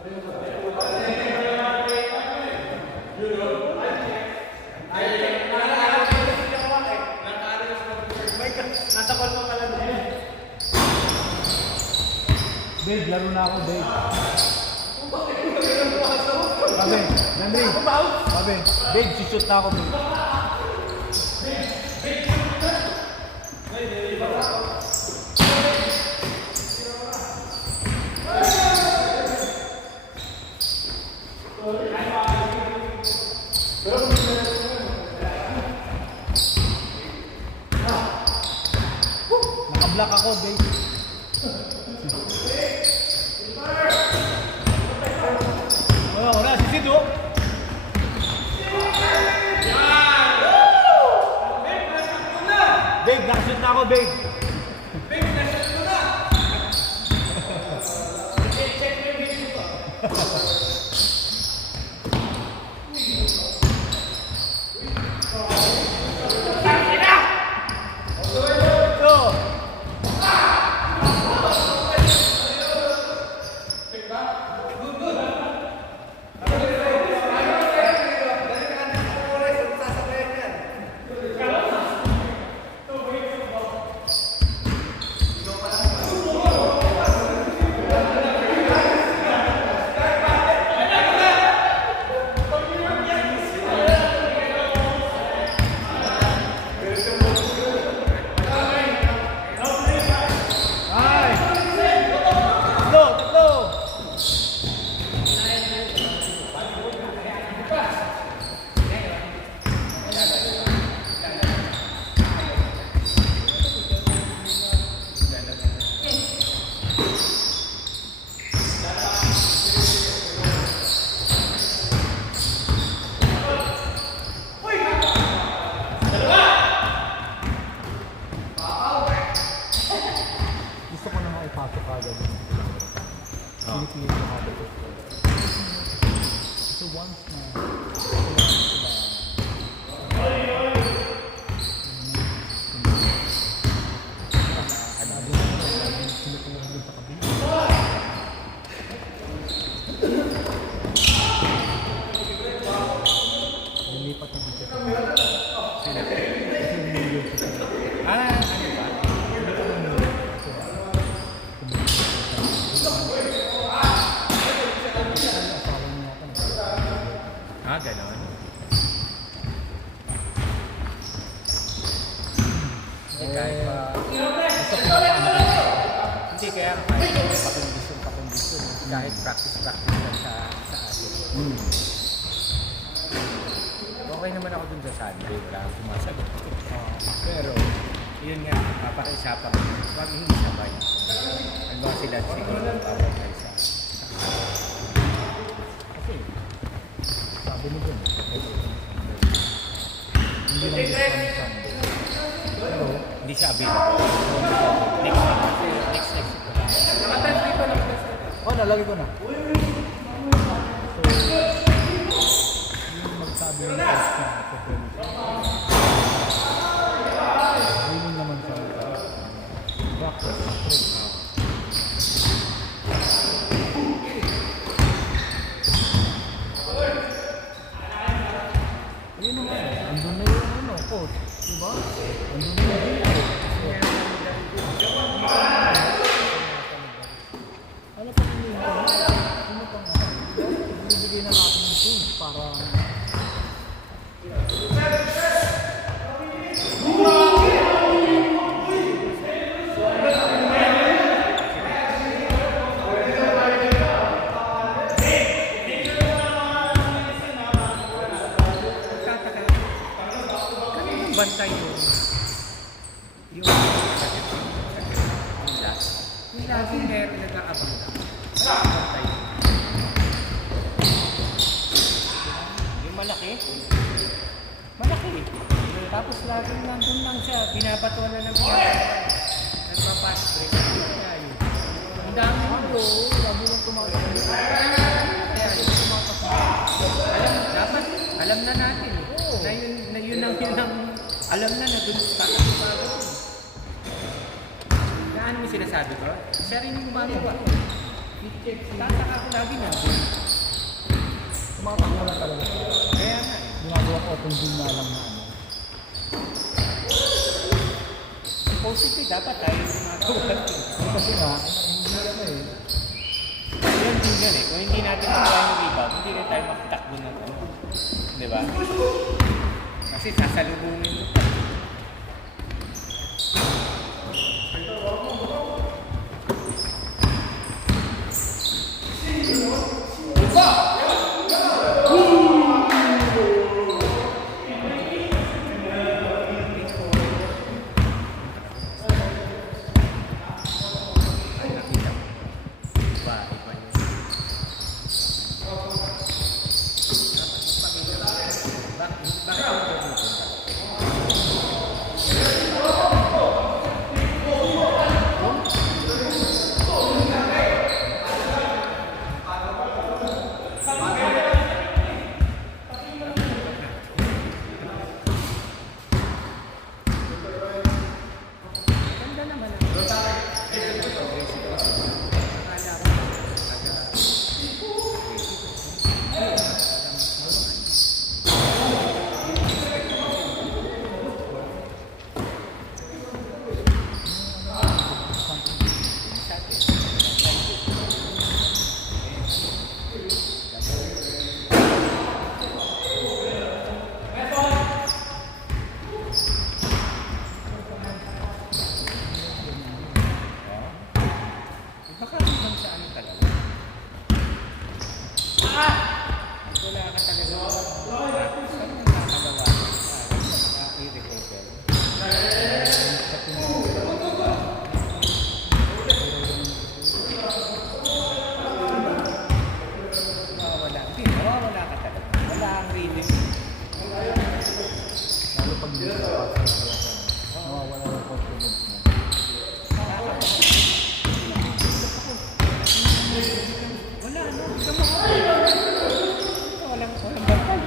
Babe, laro na ako, babe. Babe, Landry. Babe, babe, shoot na ako, babe. Naka-block ako, babe. Wala, sisid oh! Babe, nakashoot na ako, babe! Babe, nakashoot mo na! Check mo yung video ko. Kahit practice lang sa atin. Okay naman ako dun sa Sunday, wala akong sumasagot. Pero, yun nga, papakiusapan ko. Huwag hindi sabay. Ano ba sila siguro papagay sa kasi, sabi mo dun, hindi lang yung Sunday. Pero, hindi siya available. Next. Nakatag dito lang. Oh, nalagay ko na. So, yung magsabi ng test na willing naman siya. Practice. Ayun naman. Andun na yung coach. Diba? Andun na yung video. Ano pa rin yun? Ano pang ibibigay na natin yung tools para bantay yung laging meron nag-aabang bantay yung malaki tapos laging nandun lang siya binabatuan na ng nagpapass break ang dami mo lagi lang tumakas dapat alam na natin na yun ang alam na dun paano mo sinasabi ko? Siya rin yung gumagawa. Tataka ko lagi nandun. Tumatakbo lang talaga siya. Kaya nga eh. Ginagawa open gym na lang na ano. Supposedly dapat tayo yung ginagawa. Kasi nga, hindi ano eh. Yun din yan eh. Kung hindi natin magawa yung rebound, hindi rin tayo makitakbo ng ano. Di ba? Kasi sasalubungin mo. Nakita mo. Iba yun. Bakit yung pupunta? Ganda naman ang akala ko baka hanggang sa ano talaga. Pag wala ka talaga practice, ano ang nakagawa mo para maka-recover? Nawawala ka talaga. Wala ang rhythm. Lalo pag hindi ka pa nawawala ng confidence mo. Wala, no? Gusto mo ako. Walang bantay.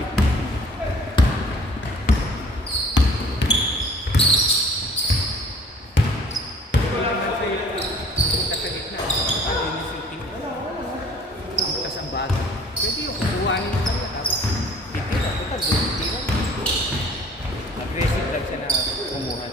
Wala naman sa'yo. Punta sa gitna. Ano yung shooting? Wala. Punta sa bago. Pwede yung kukuhanin mo lang. Tapos, titira. Total, doon titira. Aggressive lang siya na kumuha.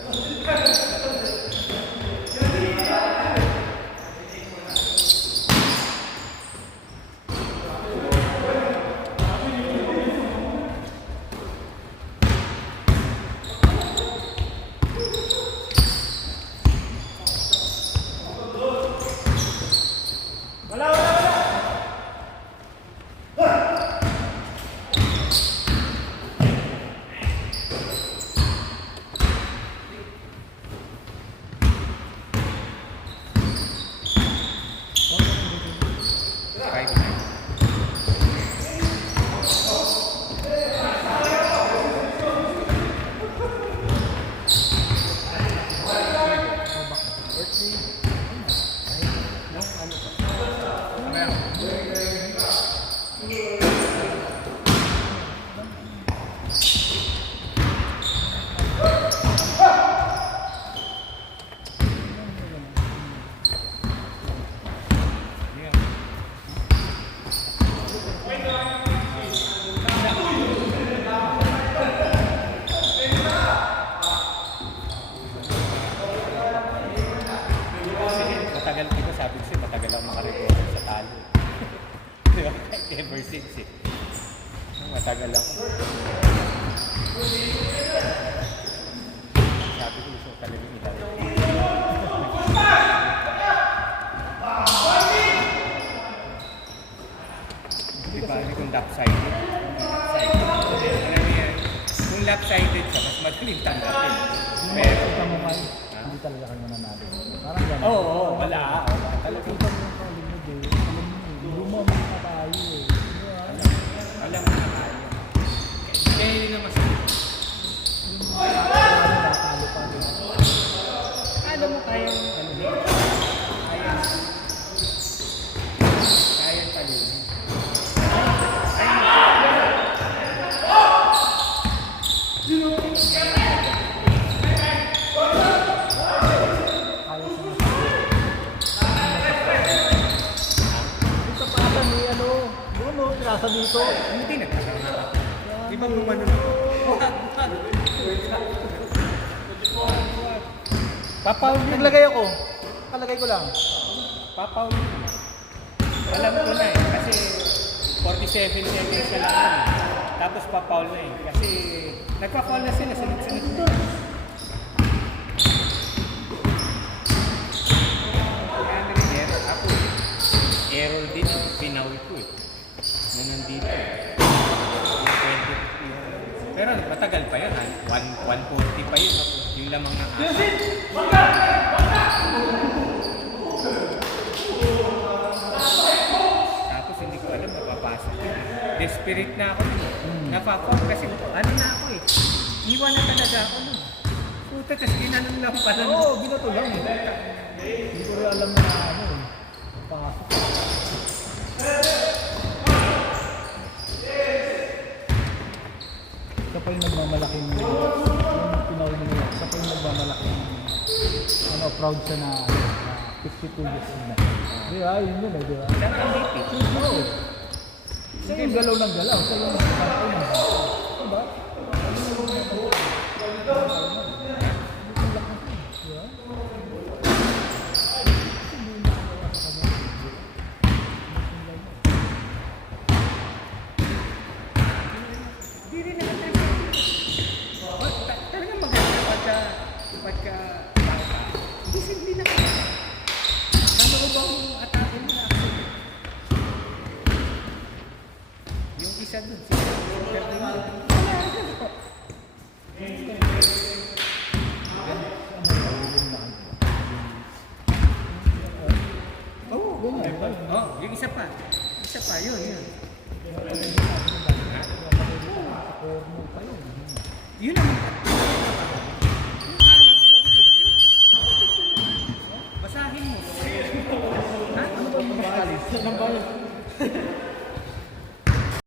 Matagal dito, sabi ko sa'yo, matagal ako makarecover sa talo. Di ba? Ever since eh. Matagal ako. Sabi ko, gusto ko talaga italo. Di ba, kung lopsided? Alam mo yan, kung lopsided siya, mas madaling tanggapin. Pero, Kita mo kayo, hindi talaga kayo nanalo. Parang gano'n. oo, wala. Talaga kita mo yung kalimod eh. Alam mo eh, lumamang na tayo eh. Di ba? Alam mo na tayo. Kaya yun na masakit. Natalo pa rin. Alam mo kayang ano din? Kayang talunin. Kaya sa nagtasa dito. Hindi nagkakaroon ako. Di ba gumano na? Papaw yun. Naglagay ako. Kalagay ko lang. Papaw yun. Alam ko na eh. Kasi 47 seconds ka lang yun eh. Tapos papaw na eh. Kasi nagpa-foul na sila. Sunod-sunod na. Ako, error din ang pinawi ko eh. Nung nandito. 20. Pero matagal pa yun ha. 140 pa yun. Yung lamang ng tapos hindi ko alam mapapasok yun. Desperate na ako nun. Napapag kasi ano na ako eh. Iwan na talaga ako nun. Puta, tas ginanong lang pala. Oo, binato lang eh. Hindi ko rin alam na ano eh. Pasok. Isa pa yung nagmamalaking yung pinawin nila. Isa pa yung nagmamalaking proud siya na 52 years old na. Di ba? Yun yun eh, di ba? Ilang MVP? Oo. Siya yung galaw ng galaw. Siya yung bantay ng bantay. Diba? Hindi rin naman tayo. Talagang maganda pagka bata. Hindi na kaya. Ano ko bang atake mo na ako? Yung isa dun, si Ferdinand. Yung isa pa. Isa pa, yun. Yun naman. Yung college, bakit yun? Basahin mo. Ha? Ano ba yung college?